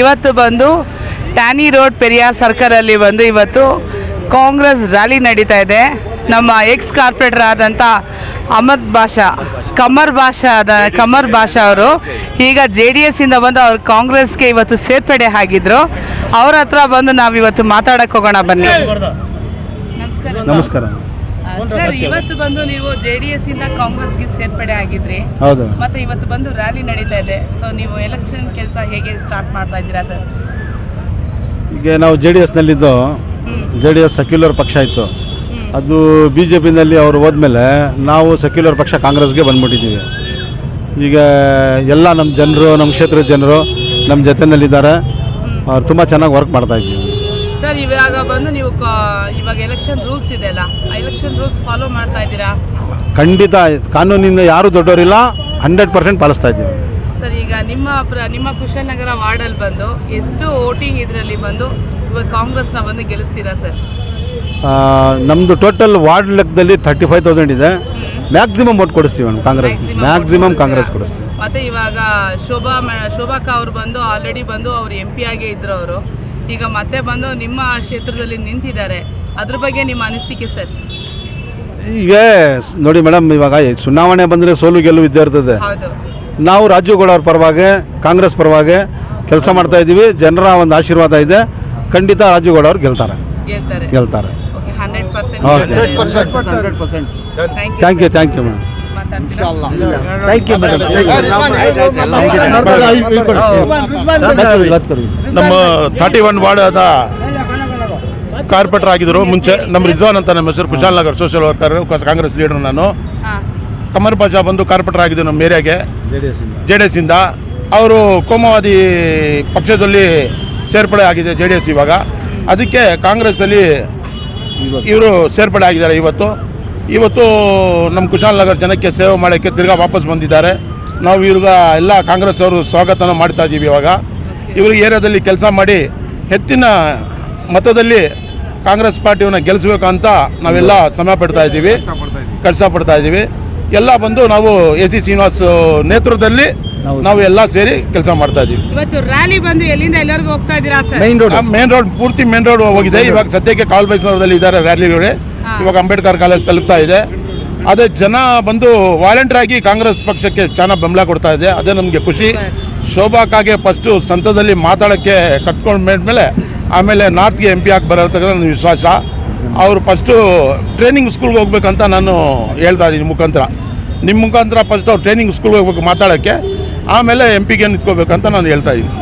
ಇವತ್ತು ಬಂದು ಟ್ಯಾನಿ ರೋಡ್ ಪೆರಿಯಾರ್ ಸರ್ಕಲಲ್ಲಿ ಬಂದು ಇವತ್ತು ಕಾಂಗ್ರೆಸ್ ರ್ಯಾಲಿ ನಡೀತಾ ಇದೆ. ನಮ್ಮ ಎಕ್ಸ್ ಕಾರ್ಪೊರೇಟರ್ ಆದಂಥ ಕಮರ್ ಬಾಷಾ ಅವರು ಈಗ JDS ಇಂದ ಬಂದು ಅವ್ರು ಕಾಂಗ್ರೆಸ್ಗೆ ಇವತ್ತು ಸೇರ್ಪಡೆ ಆಗಿದ್ರು. ಅವ್ರ ಹತ್ರ ಬಂದು ನಾವಿವತ್ತು ಮಾತಾಡಕ್ಕೆ ಹೋಗೋಣ ಬನ್ನಿ. ನಮಸ್ಕಾರ ಸರ್, ಇವತ್ತು ಬಂದು ನೀವು JDS ಇಂದ ಕಾಂಗ್ರೆಸ್ಗೆ ಸೇರ್ಪಡೆ ಆಗಿದ್ರಿ. ಹೌದು. ಮತ್ತೆ ಇವತ್ತು ಬಂದು ರ್ಯಾಲಿ ನಡೀತಾ ಇದೆ. ಸೊ ನೀವು ಎಲೆಕ್ಷನ್ ಕೆಲಸ ಹೇಗೆ ಸ್ಟಾರ್ಟ್ ಮಾಡ್ತಾ ಇದ್ದೀರಾ ಸರ್? ಈಗ ನಾವು JDS ನಲ್ಲಿದ್ದು JDS ಸೆಕ್ಯುಲರ್ ಪಕ್ಷ ಇತ್ತು. ಅದು BJP-ನಲ್ಲಿ ಅವರು ಹೋದ್ಮೇಲೆ ನಾವು ಸೆಕ್ಯುಲರ್ ಪಕ್ಷ ಕಾಂಗ್ರೆಸ್ಗೆ ಬಂದ್ಬಿಟ್ಟಿದ್ದೀವಿ. ಈಗ ಎಲ್ಲ ನಮ್ಮ ಜನರು, ನಮ್ಮ ಕ್ಷೇತ್ರದ ಜನರು ನಮ್ಮ ಜೊತೆಯಲ್ಲಿದ್ದಾರೆ. ಅವ್ರು ತುಂಬ ಚೆನ್ನಾಗಿ ವರ್ಕ್ ಮಾಡ್ತಾ ಇದ್ದೀವಿ. ಸರ್, ಇವಾಗ ಬಂದು ನೀವು ಇವಾಗ ಎಲೆಕ್ಷನ್ ರೂಲ್ಸ್ ಇದೆಯಲ್ಲ, ಆ ಎಲೆಕ್ಷನ್ ರೂಲ್ಸ್ ಫಾಲೋ ಮಾಡ್ತಾ ಇದ್ದೀರಾ? ಖಂಡಿತ ಕಾನೂನಿಂದ ಯಾರು ದೊಡ್ಡವರಿಲ್ಲ, 100% ಪಾಲಿಸ್ತಾ ಇದ್ದೀವಿ. ಸರ್, ಈಗ ನಿಮ್ಮ ಕುಶಾಲನಗರ ವಾರ್ಡಲ್ಲಿ ಬಂದು ಎಷ್ಟು ವೋಟಿಂಗ್ ಇದರಲ್ಲಿ ಬಂದು ಇವಾಗ ಕಾಂಗ್ರೆಸ್ನ ಬಂದು ಗೆಲ್ಲಿಸ್ತೀರಾ ಸರ್? ನಮ್ಮದು ಟೋಟಲ್ ವಾರ್ಡ್ ಲೆಕ್ಕದಲ್ಲಿ 35,000 ಇದೆ. ಮ್ಯಾಕ್ಸಿಮಮ್ ವೋಟ್ ಕೊಡಿಸ್ತೀವಿ ಕಾಂಗ್ರೆಸ್, ಮ್ಯಾಕ್ಸಿಮಮ್ ಕಾಂಗ್ರೆಸ್ ಕೊಡಿಸ್ತೀವಿ. ಮತ್ತೆ ಇವಾಗ ಶೋಭಾಕ ಅವ್ರು ಬಂದು ಆಲ್ರೆಡಿ ಬಂದು ಅವ್ರು MP ಆಗೇ ಇದ್ರು. ಅವರು ಈಗ ಮತ್ತೆ ಬಂದು ನಿಮ್ಮ ಕ್ಷೇತ್ರದಲ್ಲಿ ನಿಂತಿದ್ದಾರೆ. ಅದ್ರ ಬಗ್ಗೆ ನಿಮ್ಮ ಅನಿಸಿಕೆ ಸರ್? ಈಗ ನೋಡಿ ಮೇಡಮ್, ಇವಾಗ ಚುನಾವಣೆ ಬಂದರೆ ಸೋಲು ಗೆಲುವು ಇದ್ದೇ ಇರ್ತದೆ. ನಾವು ರಾಜೀವ್ ಗೌಡ ಅವ್ರ ಪರವಾಗಿ, ಕಾಂಗ್ರೆಸ್ ಪರವಾಗಿ ಕೆಲಸ ಮಾಡ್ತಾ ಇದ್ದೀವಿ. ಜನರ ಒಂದು ಆಶೀರ್ವಾದ ಇದೆ. ಖಂಡಿತ ರಾಜೀವ್ ಗೌಡ ಅವ್ರು ಗೆಲ್ತಾರೆ. Thank you madam. ನಮ್ಮ 31 ವಾರ್ಡದ ಕಾರ್ಪೊರೇಟರ್ ಆಗಿದ್ರು ಮುಂಚೆ. ನಮ್ಮ ರಿಜ್ವಾನ್ ಅಂತ ನಮ್ಮ ಹೆಸರು, Kushalnagar social worker, Congress leader. ನಾನು ಕಮರ್ ಬಾಷಾ ಬಂದು ಕಾರ್ಪೊರೇಟರ್ ಆಗಿದ್ದು ನಮ್ಮ ಏರಿಯಾಗೆ JDS ಇಂದ. ಅವರು ಕೋಮುವಾದಿ ಪಕ್ಷದಲ್ಲಿ ಸೇರ್ಪಡೆ ಆಗಿದೆ JDS ಇವಾಗ. ಅದಕ್ಕೆ ಕಾಂಗ್ರೆಸ್ಸಲ್ಲಿ ಇವರು ಸೇರ್ಪಡೆ ಆಗಿದ್ದಾರೆ. ಇವತ್ತು ನಮ್ಮ ಕುಶಾಲನಗರ ಜನಕ್ಕೆ ಸೇವೆ ಮಾಡೋಕ್ಕೆ ತಿರ್ಗಾ ವಾಪಸ್ ಬಂದಿದ್ದಾರೆ. ನಾವು ಇವ್ರಿಗೆ ಎಲ್ಲ ಕಾಂಗ್ರೆಸ್ ಅವರು ಸ್ವಾಗತನ ಮಾಡ್ತಾ ಇದ್ದೀವಿ. ಇವಾಗ ಇವರು ಏರಿಯಾದಲ್ಲಿ ಕೆಲಸ ಮಾಡಿ ಹೆಚ್ಚಿನ ಮತದಲ್ಲಿ ಕಾಂಗ್ರೆಸ್ ಪಾರ್ಟಿಯನ್ನು ಗೆಲ್ಲಿಸಬೇಕು ಅಂತ ನಾವೆಲ್ಲ ಶ್ರಮ ಪಡ್ತಾ ಇದ್ದೀವಿ, ಕಷ್ಟಪಡ್ತಾ ಇದ್ದೀವಿ. ಎಲ್ಲ ಬಂದು ನಾವು AC ಶ್ರೀನಿವಾಸ್ ನೇತೃತ್ವದಲ್ಲಿ ನಾವು ಎಲ್ಲ ಸೇರಿ ಕೆಲಸ ಮಾಡ್ತಾ ಇದ್ದೀವಿ. ಇವತ್ತು ರ್ಯಾಲಿ ಬಂದು ಎಲ್ಲಿಂದ ಎಲ್ಲರಿಗೂ ಹೋಗ್ತಾ ಇದ್ದೀರಾ ಸರ್? ಮೇನ್ ರೋಡ್ ಪೂರ್ತಿ ಮೇನ್ ರೋಡ್ ಹೋಗಿದೆ. ಇವಾಗ ಸದ್ಯಕ್ಕೆ ಕಾಲ್ಬೈಸ್ನವರದಲ್ಲಿ ಇದ್ದಾರೆ ರ್ಯಾಲಿಗಳು. ಇವಾಗ ಅಂಬೇಡ್ಕರ್ ಕಾಲೇಜ್ ತಲುಪ್ತಾ ಇದೆ. ಅದೇ ಜನ ಬಂದು ವಾಲಂಟಿಯರ್ ಆಗಿ ಕಾಂಗ್ರೆಸ್ ಪಕ್ಷಕ್ಕೆ ಚೆನ್ನಾಗಿ ಬೆಂಬಲ ಕೊಡ್ತಾ ಇದೆ. ಅದೇ ನಮಗೆ ಖುಷಿ. ಶೋಭಾಕಾಗೆ ಫಸ್ಟು ಸಂಸದಲ್ಲಿ ಮಾತಾಡೋಕ್ಕೆ ಕಟ್ಕೊಂಡು ಮೇದ್ಮೇಲೆ ಆಮೇಲೆ ನಾರ್ತ್ಗೆ MP ಆಗಿ ಬರೋತಕ್ಕ ನನ್ನ ವಿಶ್ವಾಸ. ಅವರು ಫಸ್ಟು ಟ್ರೈನಿಂಗ್ ಸ್ಕೂಲ್ಗೆ ಹೋಗ್ಬೇಕಂತ ನಾನು ಹೇಳ್ತಾ ಇದ್ದೀನಿ ನಿಮ್ಮ ಮುಖಾಂತರ ಫಸ್ಟ್ ಅವ್ರು ಟ್ರೈನಿಂಗ್ ಸ್ಕೂಲ್ಗೆ ಹೋಗ್ಬೇಕು ಮಾತಾಡೋಕ್ಕೆ, ಆಮೇಲೆ MP ಗೆ ನಿಂತ್ಕೋಬೇಕಂತ ನಾನು ಹೇಳ್ತಾ ಇದ್ದೀನಿ.